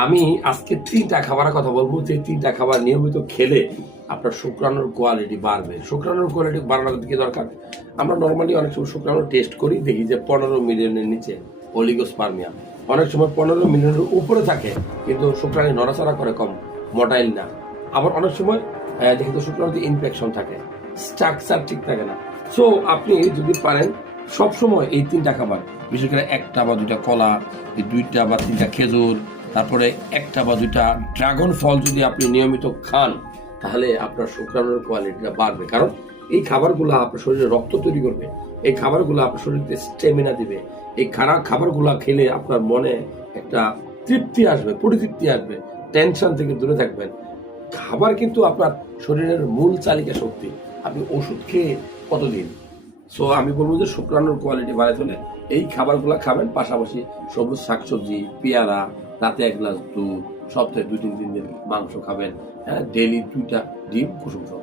আমি আজকে ৩টা খাবারের কথা বলবো, যে 3টা খাবার নিয়মিত খেলে আপনার শুক্রাণুর কোয়ালিটি বাড়বে। শুক্রাণুর কোয়ালিটি বাড়ানোর কি দরকার? আমরা নর্মালি অনেক সময় শুক্রাণু টেস্ট করি, দেখি যে 15 মিলিয়নের নিচে অলিগোস্পার্মিয়া, অনেক সময় 15 মিলিয়নের উপরে থাকে, কিন্তু শুক্রাণু নড়াচড়া করে কম, মোটাইল না। আবার অনেক সময় দেখি তো শুক্রাণুতে ইনফেকশন থাকে, স্ট্রাকচার ঠিক থাকে না। সো আপনি যদি পারেন সবসময় এই 3টা খাবার, বিশেষ করে 1টা বা 2টা কলা, 2টা বা 3টা খেজুর, তারপরে 1টা বা 2টা ড্রাগন ফল যদি আপনি নিয়মিত খান, তাহলে আপনার শুক্রাণুর কোয়ালিটিটা বাড়বে। কারণ এই খাবারগুলো আপনার শরীরে রক্ত তৈরি করবে, এই খাবারগুলো আপনার শরীরে স্টেমিনা দিবে, এই খাবারগুলো খেলে আপনার মনে একটা তৃপ্তি আসবে, পরিতৃপ্তি আসবে, টেনশন থেকে দূরে থাকবেন। খাবার কিন্তু আপনার শরীরের মূল চালিকা শক্তি। আপনি ওষুধ খেয়ে কতদিন? সো আমি বলবো যে শুক্রাণুর কোয়ালিটি বাড়াতে হলে এই খাবারগুলো খাবেন, পাশাপাশি সবুজ শাকসবজি, পেয়ারা, রাতে 1 গ্লাস দুধ, সপ্তাহে 2-3 দিন মাংস খাবেন, হ্যাঁ, ডেইলি 2টা ডিম কুসুম সহ।